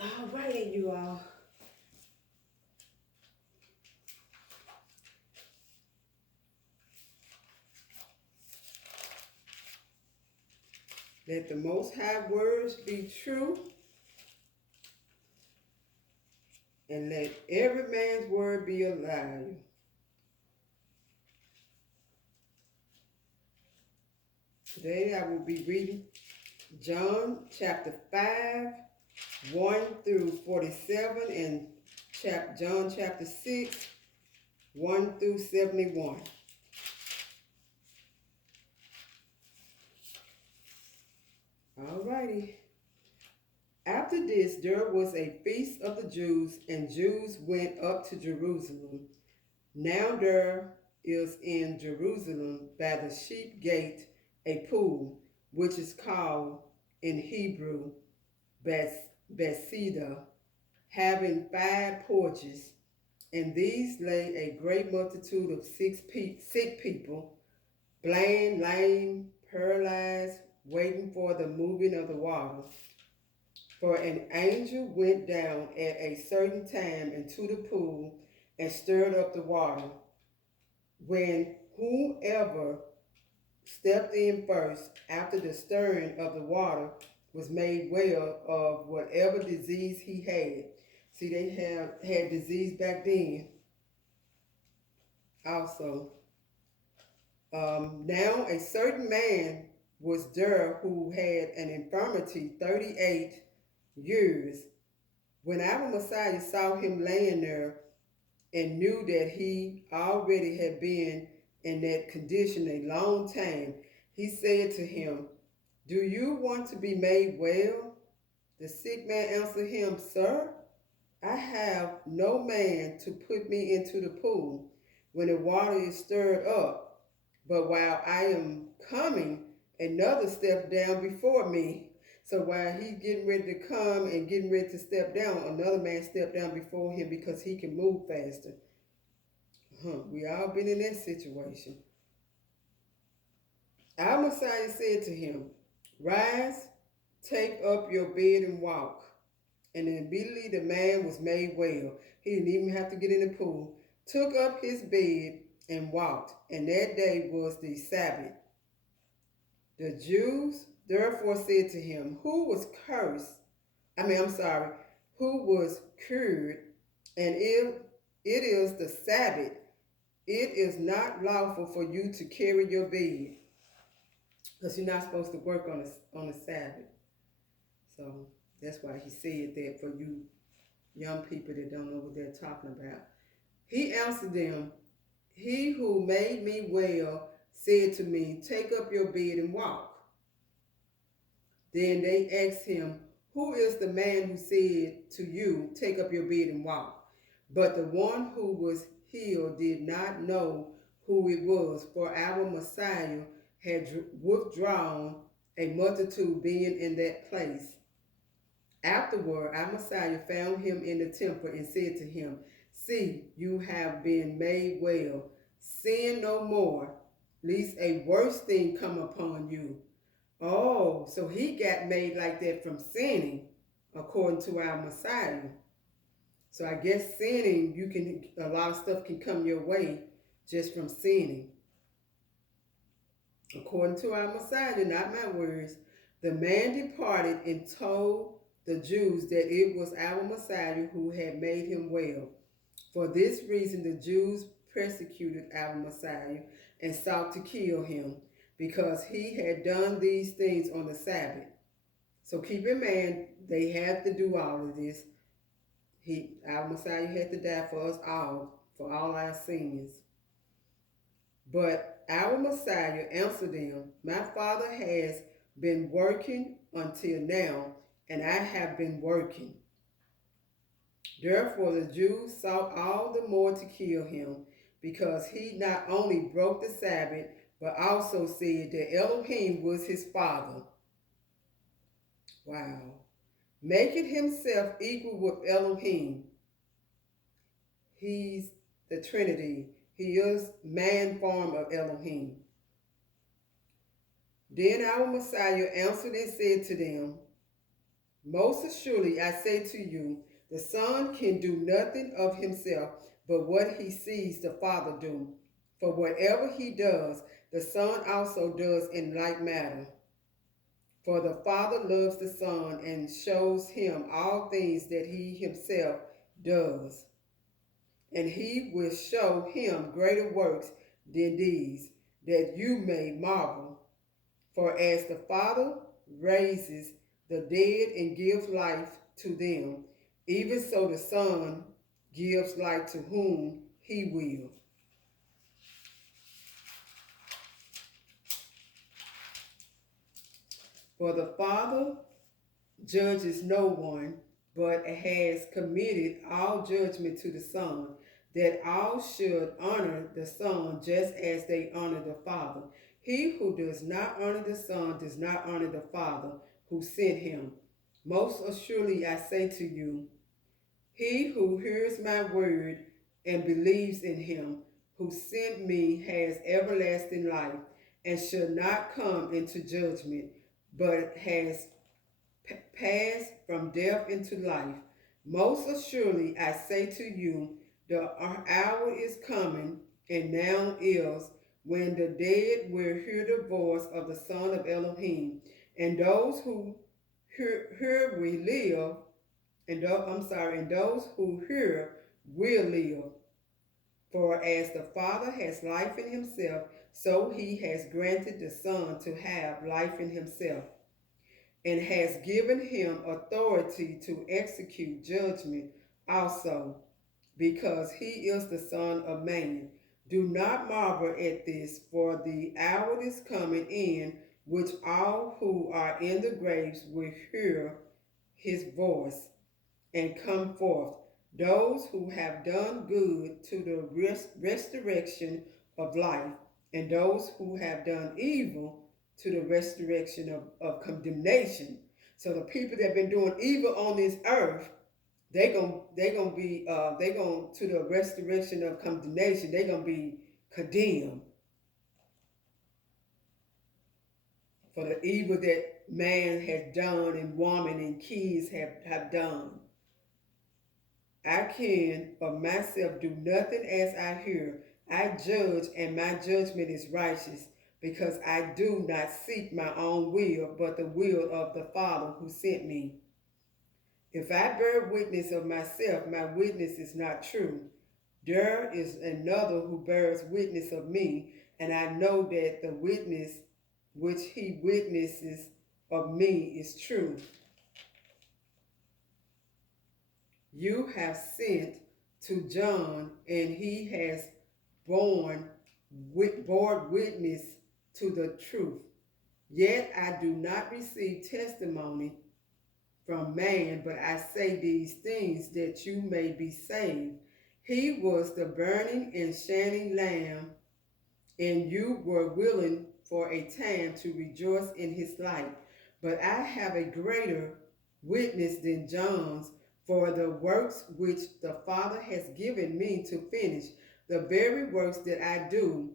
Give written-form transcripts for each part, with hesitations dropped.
All righty, you all. Let the Most High words be true, and let every man's word be a lie. Today I will be reading John chapter 5, 1 through 47, and John chapter 6, 1 through 71. All righty. After this, there was a feast of the Jews, and Jews went up to Jerusalem. Now there is in Jerusalem by the sheep gate a pool, which is called in Hebrew Bethesda, having 5 porches. And these lay a great multitude of sick people, blind, lame, paralyzed, waiting for the moving of the water. For an angel went down at a certain time into the pool and stirred up the water. When whoever stepped in first after the stirring of the water was made well of whatever disease he had. See, they had disease back then also. Now a certain man was there who had an infirmity 38 years. When our Messiah saw him laying there and knew that he already had been in that condition a long time, he said to him, "Do you want to be made well?" The sick man answered him, "Sir, I have no man to put me into the pool when the water is stirred up. But while I am coming, another stepped down before me." So while he's getting ready to come and getting ready to step down, another man stepped down before him because he can move faster. We all been in that situation. Our Messiah said to him, "Rise, take up your bed and walk." And immediately the man was made well. He didn't even have to get in the pool. Took up his bed and walked. And that day was the Sabbath. The Jews therefore said to him, "Who was cursed? I'm sorry, who was cured? And if it is the Sabbath, it is not lawful for you to carry your bed." Because you're not supposed to work on the Sabbath. So that's why he said that for you young people that don't know what they're talking about. He answered them, "He who made me well said to me, 'Take up your bed and walk.'" Then they asked him, "Who is the man who said to you, 'Take up your bed and walk'?" But the one who was healed did not know who it was, for our Messiah had withdrawn, a multitude being in that place. Afterward, our Messiah found him in the temple and said to him, "See, you have been made well. Sin no more, lest a worse thing come upon you." Oh, so he got made like that from sinning, according to our Messiah. So I guess sinning, a lot of stuff can come your way just from sinning. According to our Messiah, not my words. The man departed and told the Jews that it was our Messiah who had made him well. For this reason, the Jews persecuted our Messiah and sought to kill him, because he had done these things on the Sabbath. So keep in mind, they had to do all of this. Our Messiah had to die for us all, for all our sins. But our Messiah answered them, "My Father has been working until now, and I have been working." Therefore the Jews sought all the more to kill him, because he not only broke the Sabbath, but also said that Elohim was his father. Wow. Making himself equal with Elohim. He's the Trinity. He is man form of Elohim. Then our Messiah answered and said to them, Most assuredly, I say to you, the Son can do nothing of himself but what he sees the Father do. For whatever he does, the Son also does in like manner. For the Father loves the Son and shows him all things that he himself does. And he will show him greater works than these, that you may marvel. For as the Father raises the dead and gives life to them, even so the Son gives life to whom he will. For the Father judges no one, but has committed all judgment to the Son, that all should honor the Son just as they honor the Father. He who does not honor the Son does not honor the Father who sent him. Most assuredly I say to you, he who hears my word and believes in him who sent me has everlasting life, and shall not come into judgment, but has passed from death into life. Most assuredly, I say to you, the hour is coming, and now is, when the dead will hear the voice of the Son of Elohim, and those who hear will live, and those who hear will live. For as the Father has life in himself, so he has granted the Son to have life in himself, and has given him authority to execute judgment also, because he is the Son of Man. Do not marvel at this, for the hour is coming in which all who are in the graves will hear his voice and come forth, those who have done good to the resurrection of life, and those who have done evil to the resurrection of condemnation. So the people that have been doing evil on this earth, they gonna be they going to the resurrection of condemnation. They gonna be condemned for the evil that man has done and woman and kids have done. I can of myself do nothing as I hear. I judge, and my judgment is righteous, because I do not seek my own will, but the will of the Father who sent me. If I bear witness of myself, my witness is not true. There is another who bears witness of me, and I know that the witness which he witnesses of me is true. You have sent to John, and he has borne witness to the truth. Yet I do not receive testimony from man, but I say these things that you may be saved. He was the burning and shining lamb, and you were willing for a time to rejoice in his light. But I have a greater witness than John's, for the works which the Father has given me to finish, the very works that I do,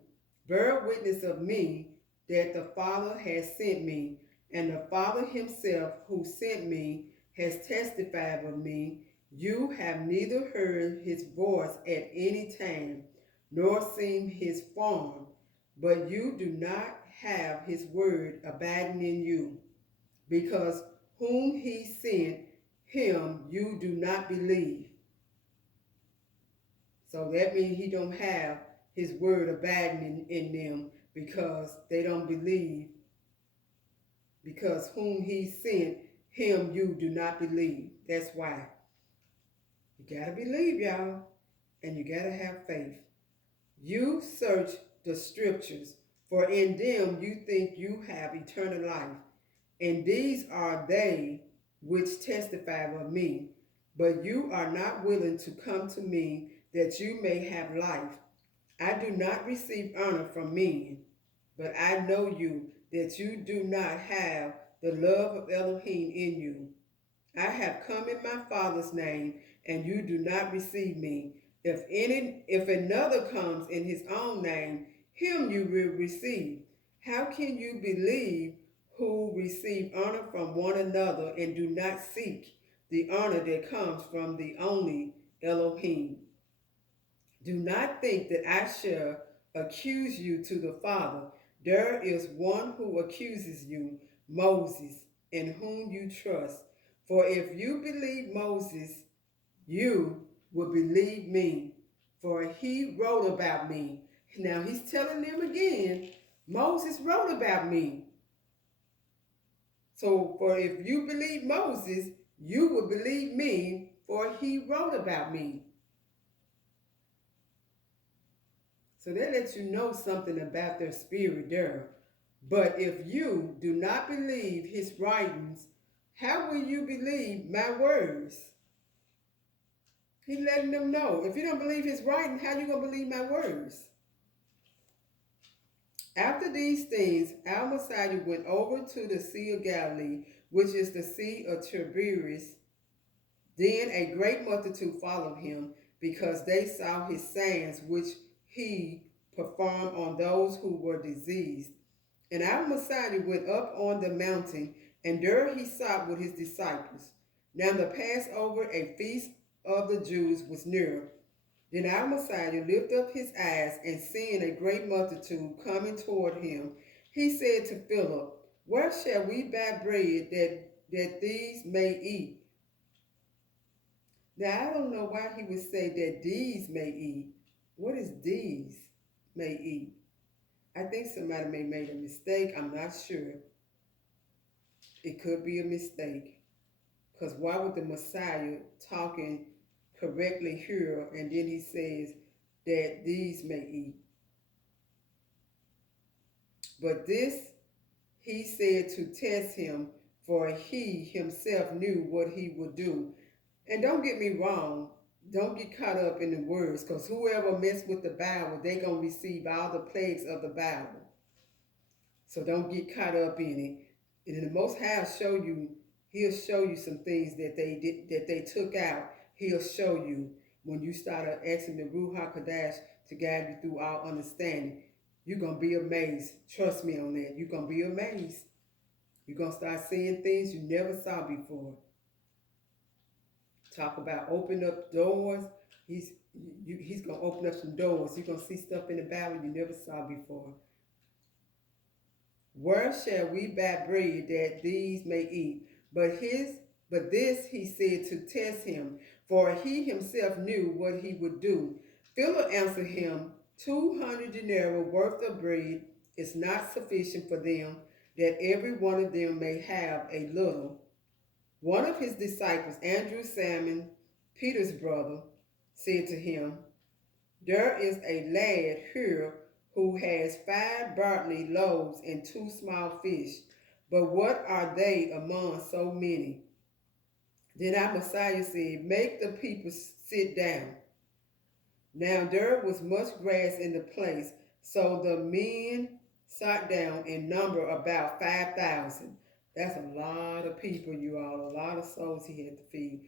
bear witness of me that the Father has sent me, and the Father himself who sent me has testified of me. You have neither heard his voice at any time, nor seen his form, but you do not have his word abiding in you, because whom he sent, him you do not believe. So that means he don't have his word abiding in them, because they don't believe, because whom he sent, him you do not believe. That's why. You gotta believe, y'all, and you gotta have faith. You search the scriptures, for in them you think you have eternal life, and these are they which testify of me. But you are not willing to come to me that you may have life. I do not receive honor from men, but I know you, that you do not have the love of Elohim in you. I have come in my Father's name, and you do not receive me. If another comes in his own name, him you will receive. How can you believe who receive honor from one another and do not seek the honor that comes from the only Elohim. Do not think that I shall accuse you to the Father. There is one who accuses you, Moses, in whom you trust. For if you believe Moses, you will believe me, for he wrote about me. Now he's telling them again, Moses wrote about me. So, for if you believe Moses, you will believe me, for he wrote about me. So that lets you know something about their spirit there. But if you do not believe his writings, how will you believe my words? He's letting them know. If you don't believe his writing, how you going to believe my words? After these things, our Messiah went over to the Sea of Galilee, which is the Sea of Tiberias. Then a great multitude followed him, because they saw his signs which he performed on those who were diseased. And our Messiah went up on the mountain, and there he sat with his disciples. Now the Passover, a feast of the Jews, was near. Then our Messiah lifted up his eyes, and seeing a great multitude coming toward him, he said to Philip, where shall we buy bread that these may eat? Now, I don't know why he would say that these may eat. What is these may eat? I think somebody may have made a mistake. I'm not sure. It could be a mistake. Because why would the Messiah talking correctly here and then he says that these may eat? But this he said to test him, for he himself knew what he would do. And don't get me wrong, don't get caught up in the words, because whoever mess with the Bible, they're going to receive all the plagues of the Bible. So don't get caught up in it. And the Most High he'll show you some things that they did, that they took out. He'll show you when you start asking the Ruach HaKodesh to guide you through all understanding. You're going to be amazed. Trust me on that. You're going to be amazed. You're going to start seeing things you never saw before. Talk about open up doors. He's going to open up some doors. You're going to see stuff in the Bible you never saw before. Where shall we buy bread that these may eat? But this he said to test him, for he himself knew what he would do. Philip answered him, 200 denarii worth of bread is not sufficient for them, that every one of them may have a little. One of his disciples, Andrew, Simon, Peter's brother, said to him, there is a lad here who has 5 barley loaves and 2 small fish, but what are they among so many? Then our Messiah said, make the people sit down. Now there was much grass in the place, so the men sat down in number about 5,000. That's a lot of people, you all, a lot of souls he had to feed.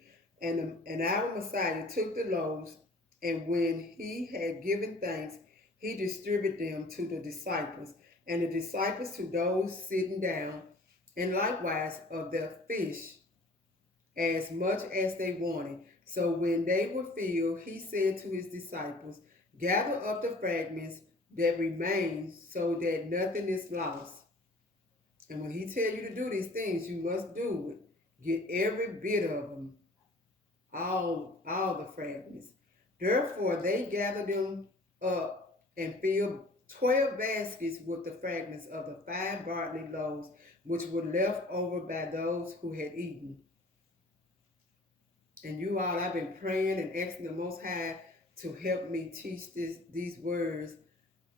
And our Messiah took the loaves, and when he had given thanks, he distributed them to the disciples, and the disciples to those sitting down, and likewise of the fish as much as they wanted. So when they were filled, he said to his disciples, gather up the fragments that remain so that nothing is lost. And when he tell you to do these things, you must do it. Get every bit of them, all the fragments. Therefore they gathered them up and filled 12 baskets with the fragments of the 5 barley loaves, which were left over by those who had eaten. And you all, I've been praying and asking the Most High to help me teach these words.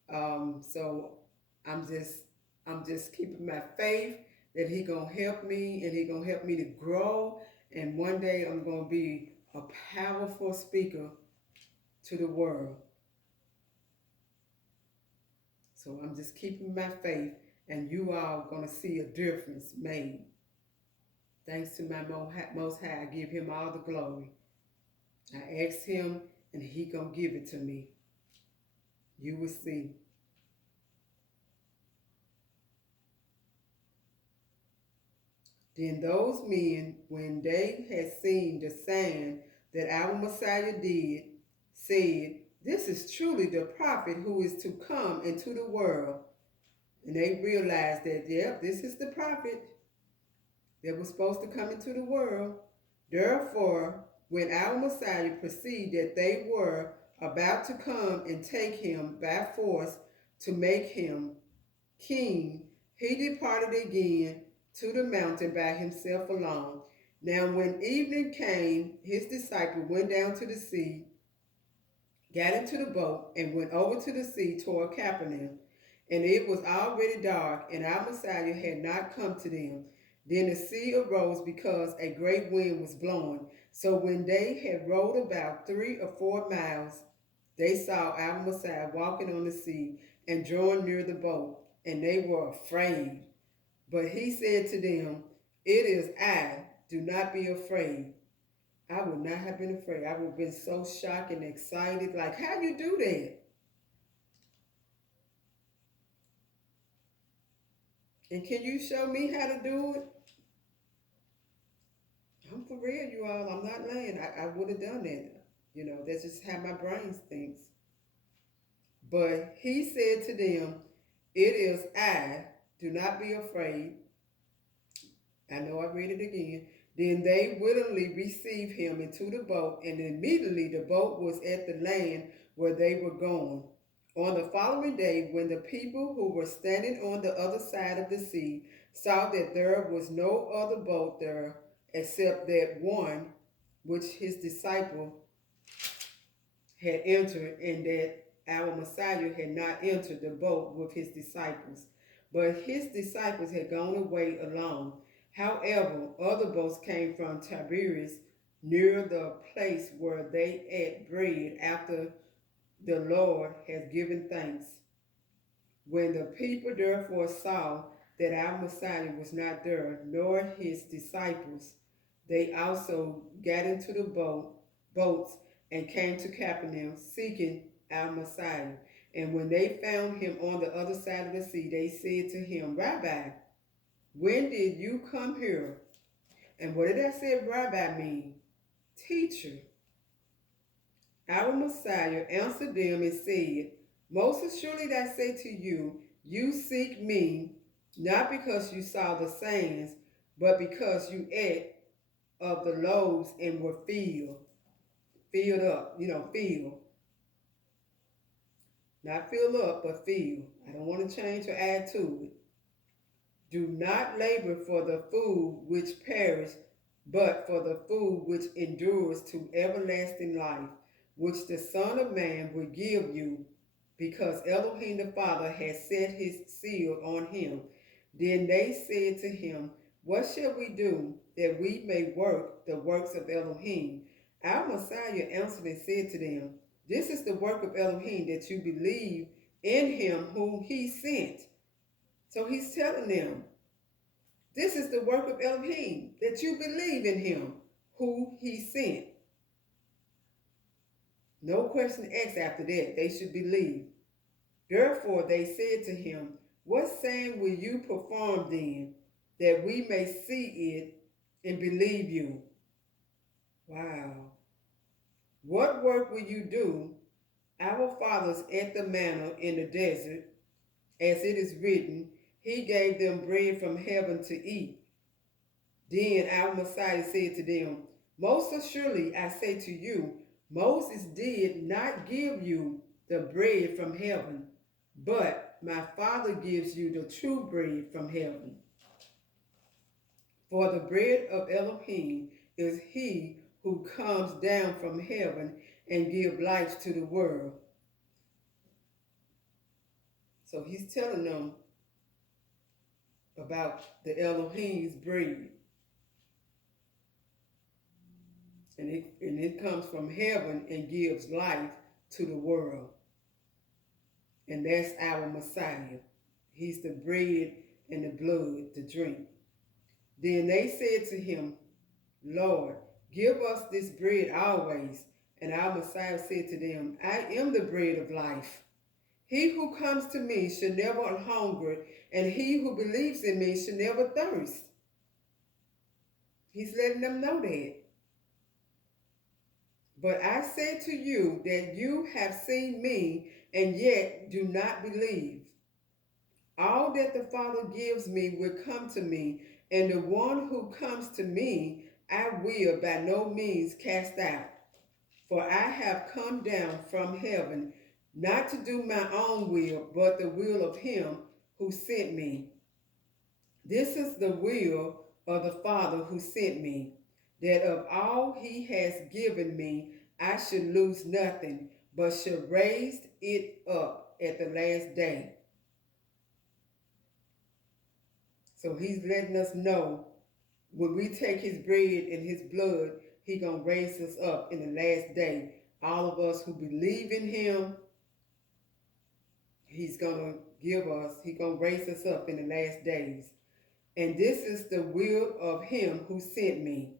So I'm just keeping my faith that He gonna help me, and He gonna help me to grow. And one day I'm gonna be a powerful speaker to the world. So I'm just keeping my faith, and you all gonna see a difference made. Thanks to my Most High, I give Him all the glory. I ask Him, and He gonna give it to me. You will see. Then those men, when they had seen the sign that our Messiah did, said, "This is truly the prophet who is to come into the world." And they realized that, yep, this is the prophet that was supposed to come into the world. Therefore, when our Messiah perceived that they were about to come and take him by force to make him king, he departed again to the mountain by himself alone. Now, when evening came, his disciple went down to the sea, got into the boat, and went over to the sea toward Capernaum. And it was already dark, and our Messiah had not come to them. Then the sea arose because a great wind was blowing. So when they had rowed about 3 or 4 miles, they saw our Messiah walking on the sea and drawing near the boat, and they were afraid. But he said to them, "It is I, do not be afraid." I would not have been afraid. I would have been so shocked and excited. Like, how you do that? And can you show me how to do it? I'm for real, you all. I'm not lying. I would have done that. That's just how my brain thinks. But he said to them, "It is I. Do not be afraid." I know I read it again. Then they willingly received him into the boat, and immediately the boat was at the land where they were going. On the following day, when the people who were standing on the other side of the sea saw that there was no other boat there except that one which his disciple had entered, and that our Messiah had not entered the boat with his disciples, but his disciples had gone away alone. However, other boats came from Tiberias near the place where they ate bread after the Lord had given thanks. When the people therefore saw that our Messiah was not there, nor his disciples, they also got into the boats and came to Capernaum, seeking our Messiah. And when they found him on the other side of the sea, they said to him, "Rabbi, when did you come here?" And what did I say Rabbi mean? Teacher. Our Messiah answered them and said, "Most assuredly I say to you, you seek me, not because you saw the signs, but because you ate of the loaves and were filled up, filled. Not filled up, but filled. I don't want to change or add to it. Do not labor for the food which perish, but for the food which endures to everlasting life, which the Son of Man will give you, because Elohim the Father has set his seal on him." Then they said to him, "What shall we do that we may work the works of Elohim?" Our Messiah answered and said to them, "This is the work of Elohim, that you believe in him whom he sent." So he's telling them, this is the work of Elohim, that you believe in him who he sent. No question asked after that. They should believe. Therefore they said to him, "What sign will you perform then, that we may see it and believe you?" Wow. "What work will you do? Our fathers ate the manna in the desert, as it is written, he gave them bread from heaven to eat." Then our Messiah said to them, "Most assuredly I say to you, Moses did not give you the bread from heaven, but my Father gives you the true bread from heaven. For the bread of Elohim is he who comes down from heaven and gives life to the world." So he's telling them about the Elohim's bread. And it comes from heaven and gives life to the world. And that's our Messiah. He's the bread and the blood to drink. Then they said to him, "Lord, give us this bread always." And our Messiah said to them, "I am the bread of life. He who comes to me shall never hunger, and he who believes in me shall never thirst. He's letting them know that. But I said to you that you have seen me and yet do not believe. All that the Father gives me will come to me, and the one who comes to me I will by no means cast out. For I have come down from heaven not to do my own will, but the will of him who sent me. This is the will of the Father who sent me, that of all he has given me I should lose nothing, but should raise it up at the last day. So he's letting us know when we take his bread and his blood, he gonna raise us up in the last day. All of us who believe in him, he's gonna he's gonna raise us up in the last days. And this is the will of him who sent me,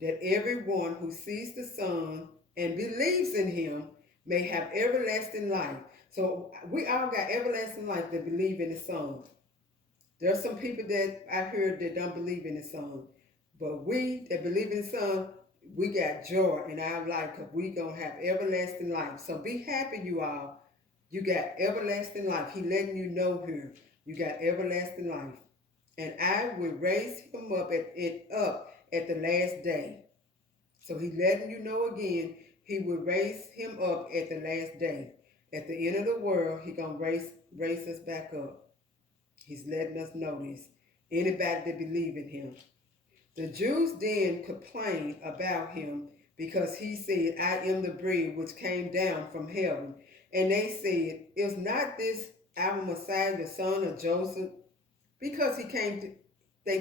that everyone who sees the Son and believes in him may have everlasting life. So we all got everlasting life that believe in the Son. There are some people that I heard that don't believe in the Son. But we that believe in the Son, we got joy in our life because we going to have everlasting life. So be happy, you all. You got everlasting life. He letting you know here. You got everlasting life. And I will raise him up at the last day. So he letting you know again, he will raise him up at the last day. At the end of the world, he going to raise us back up. He's letting us know this. Anybody that believe in him. The Jews then complained about him because he said, I am the bread which came down from heaven. And they said, is not this our Messiah, the son of Joseph? Because they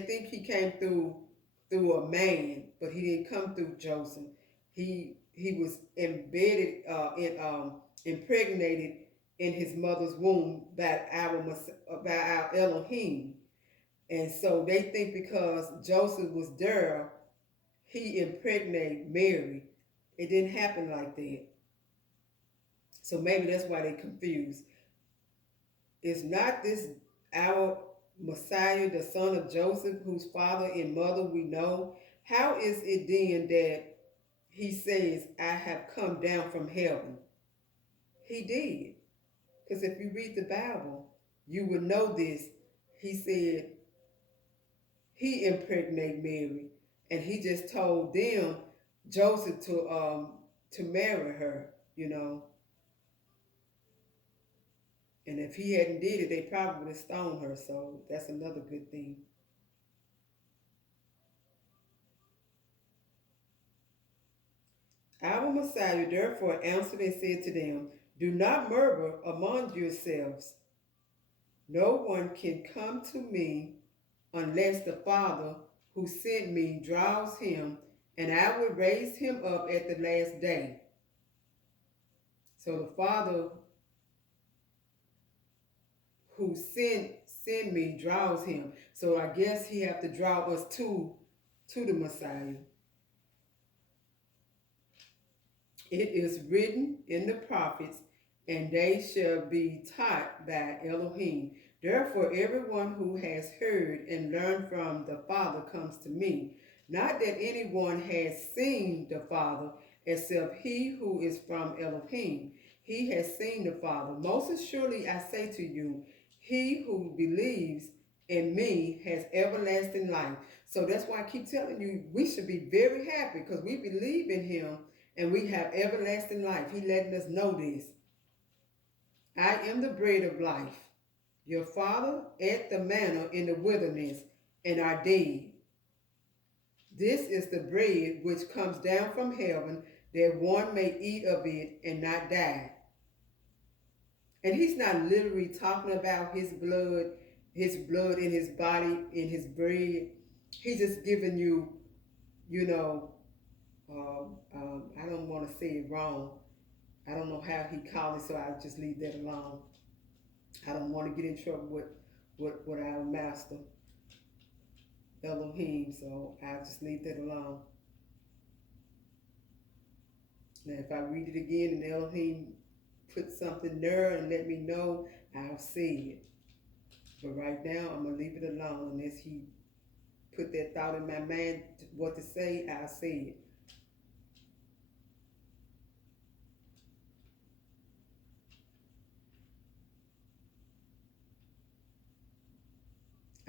think he came through a man, but he didn't come through Joseph. He was impregnated in his mother's womb by our Elohim. And so they think because Joseph was there, he impregnated Mary. It didn't happen like that. So maybe that's why they're confused. Is not this our Messiah, the son of Joseph, whose father and mother we know? How is it then that he says, I have come down from heaven? He did. Because if you read the Bible, you would know this. He said he impregnated Mary, and he just told them, Joseph, to marry her, you know. And if he hadn't did it, they probably would have stoned her. So that's another good thing. Our Messiah therefore answered and said to them, do not murmur among yourselves. No one can come to me unless the Father who sent me draws him, and I will raise him up at the last day. So the Father who sent me draws him. So I guess he have to draw us to the Messiah. It is written in the prophets, and they shall be taught by Elohim. Therefore, everyone who has heard and learned from the Father comes to me. Not that anyone has seen the Father, except he who is from Elohim. He has seen the Father. Most assuredly I say to you, he who believes in me has everlasting life. So that's why I keep telling you, we should be very happy because we believe in him and we have everlasting life. He letting us know this. I am the bread of life. Your father ate the manna in the wilderness and are dead. This is the bread which comes down from heaven, that one may eat of it and not die. And he's not literally talking about his blood in his body, in his bread. He's just giving you, you know, I don't want to say it wrong. I don't know how he called it, so I'll just leave that alone. I don't want to get in trouble with our master, Elohim, so I'll just leave that alone. Now, if I read it again and Elohim put something there and let me know, I'll see it. But right now, I'm going to leave it alone unless he put that thought in my mind, what to say, I'll say it.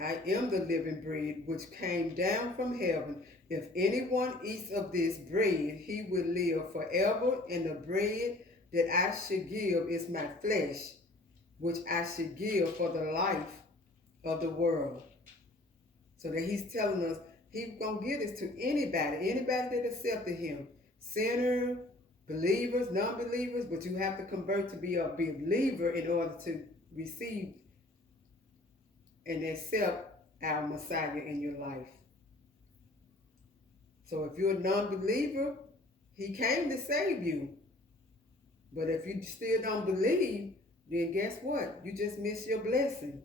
I am the living bread which came down from heaven. If anyone eats of this bread, he will live forever, and the bread that I should give is my flesh, which I should give for the life of the world. So that he's telling us he's going to give this to anybody that accepted him. Sinner, believers, non-believers, but you have to convert to be a believer in order to receive and accept our Messiah in your life. So if you're a non-believer, he came to save you. But if you still don't believe, then guess what? You just missed your blessing.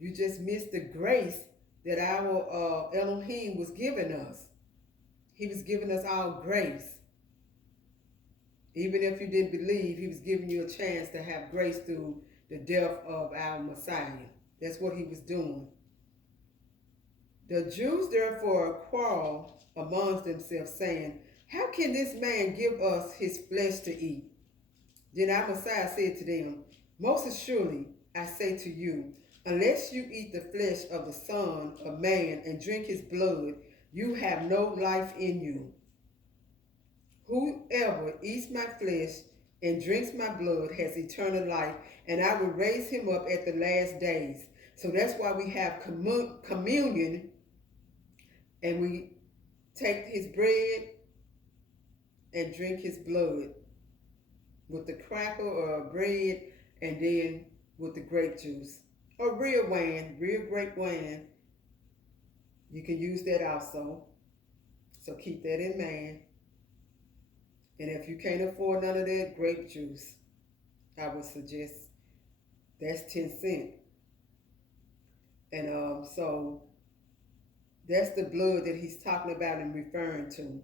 You just missed the grace that our Elohim was giving us. He was giving us all grace. Even if you didn't believe, he was giving you a chance to have grace through the death of our Messiah. That's what he was doing. The Jews therefore quarreled amongst themselves, saying, how can this man give us his flesh to eat? Then our Messiah said to them, most assuredly I say to you, unless you eat the flesh of the Son of Man and drink his blood, you have no life in you. Whoever eats my flesh and drinks my blood has eternal life, and I will raise him up at the last days. So that's why we have communion, and we take his bread and drink his blood with the cracker or bread, and then with the grape juice or real wine, real grape wine. You can use that also. So keep that in mind. And if you can't afford none of that, grape juice, I would suggest that's 10 cents. And so that's the blood that he's talking about and referring to.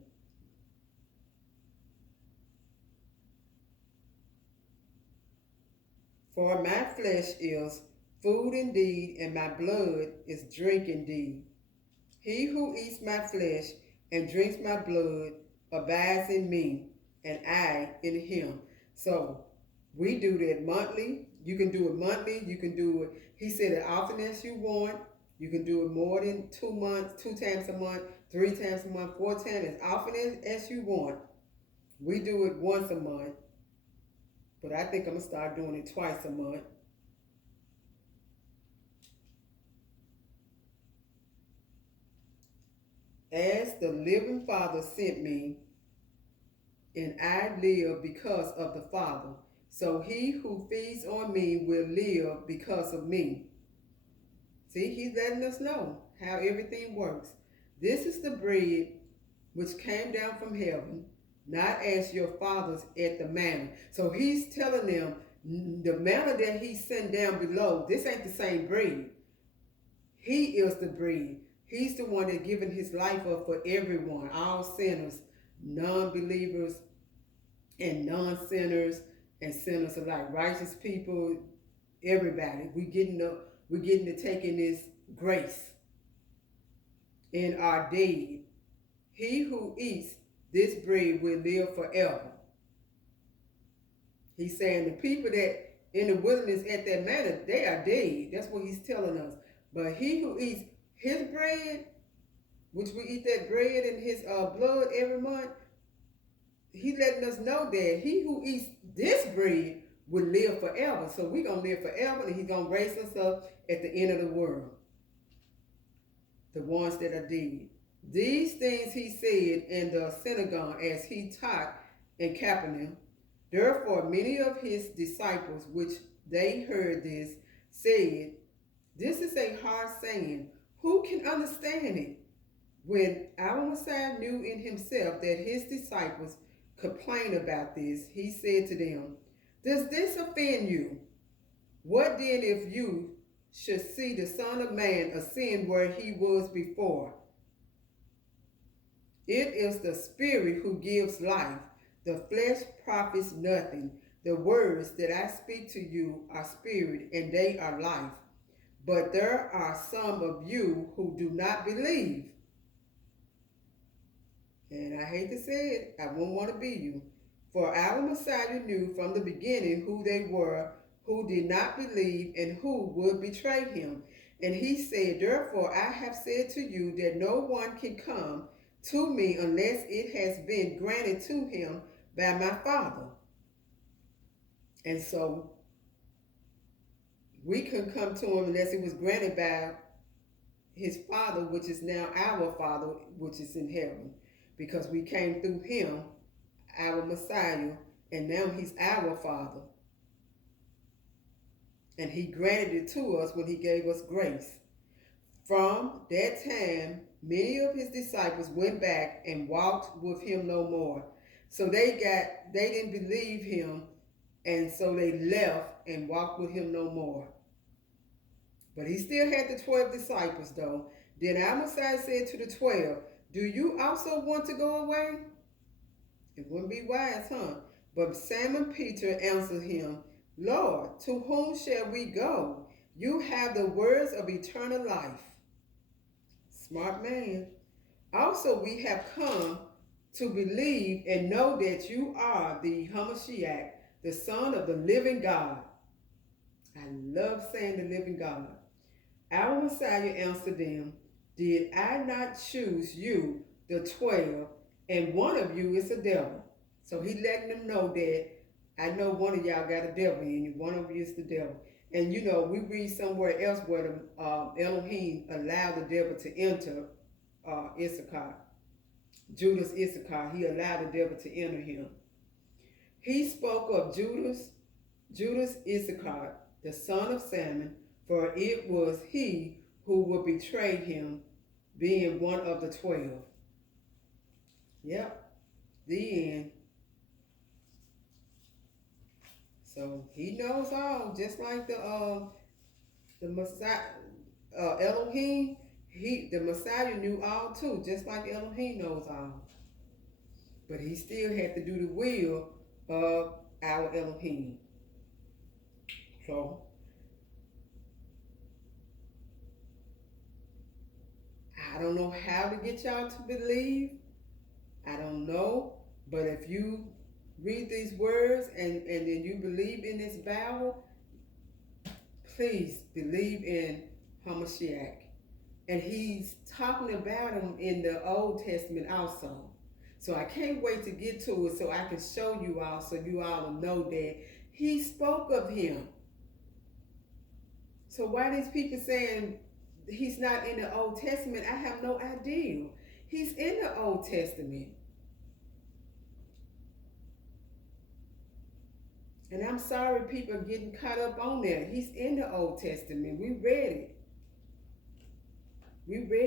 For my flesh is food indeed, and my blood is drink indeed. He who eats my flesh and drinks my blood abides in me, and I in him. So we do that monthly. You can do it monthly. You can do it, he said, as often as you want. You can do it more than 2 months, 2 times a month, 3 times a month, 4 times, as often as you want. We do it once a month, but I think I'm going to start doing it twice a month. As the living Father sent me, and I live because of the Father, so he who feeds on me will live because of me. See, he's letting us know how everything works. This is the bread which came down from heaven, not as your fathers ate the manna. So he's telling them the manna that he sent down below, this ain't the same bread. He is the bread. He's the one that given his life up for everyone, all sinners, non-believers and non-sinners and sinners alike, righteous people, everybody. We're getting to take in this grace and are dead. He who eats this bread will live forever. He's saying the people that in the wilderness at that manna, they are dead. That's what he's telling us. But he who eats his bread, which we eat that bread and his blood every month, he's letting us know that he who eats this bread will live forever. So we're going to live forever, and he's going to raise us up at the end of the world, the ones that are dead. These things he said in the synagogue as he taught in Capernaum. Therefore many of his disciples, which they heard this, said, this is a hard saying. Who can understand it? When our Messiah knew in himself that his disciples complained about this, he said to them, does this offend you? What then if you should see the Son of Man ascend where he was before? It is the Spirit who gives life. The flesh profits nothing. The words that I speak to you are spirit, and they are life. but there are some of you who do not believe. And I hate to say it, I won't want to be you. For our Messiah knew from the beginning who they were who did not believe and who would betray him. And he said, therefore I have said to you that no one can come to me unless it has been granted to him by my Father. And so we couldn't come to him unless it was granted by his Father, which is now our Father, which is in heaven. Because we came through him, our Messiah, and now he's our Father. And he granted it to us when he gave us grace. From that time, many of his disciples went back and walked with him no more. So they didn't believe him, and so they left and walked with him no more. But he still had the 12 disciples though. Then our Messiah said to the 12, do you also want to go away? It wouldn't be wise, huh? But Simon Peter answered him, Lord, to whom shall we go? You have the words of eternal life. Smart man. Also, we have come to believe and know that you are the Hamashiach, the Son of the living God. I love saying the living God. Our Messiah answered them, did I not choose you, the 12, and one of you is a devil? So he letting them know that I know one of y'all got a devil in you, one of you is the devil. And you know, we read somewhere else where the Elohim allowed the devil to enter Issachar. Judas Issachar, he allowed the devil to enter him. He spoke of Judas Issachar, the son of Simon, for it was he who would betray him, being one of the 12. Yep, the end. So he knows all, just like the Messiah, Elohim. The Messiah knew all too, just like Elohim knows all. But he still had to do the will of our Elohim. So I don't know how to get y'all to believe. I don't know. But if you read these words and then you believe in this Bible, please believe in Hamashiach. And he's talking about him in the Old Testament also. So I can't wait to get to it so I can show you all so you all will know that he spoke of him. So why these people saying he's not in the Old Testament, I have no idea. He's in the Old Testament. And I'm sorry people are getting caught up on that. He's in the Old Testament. We read it. We read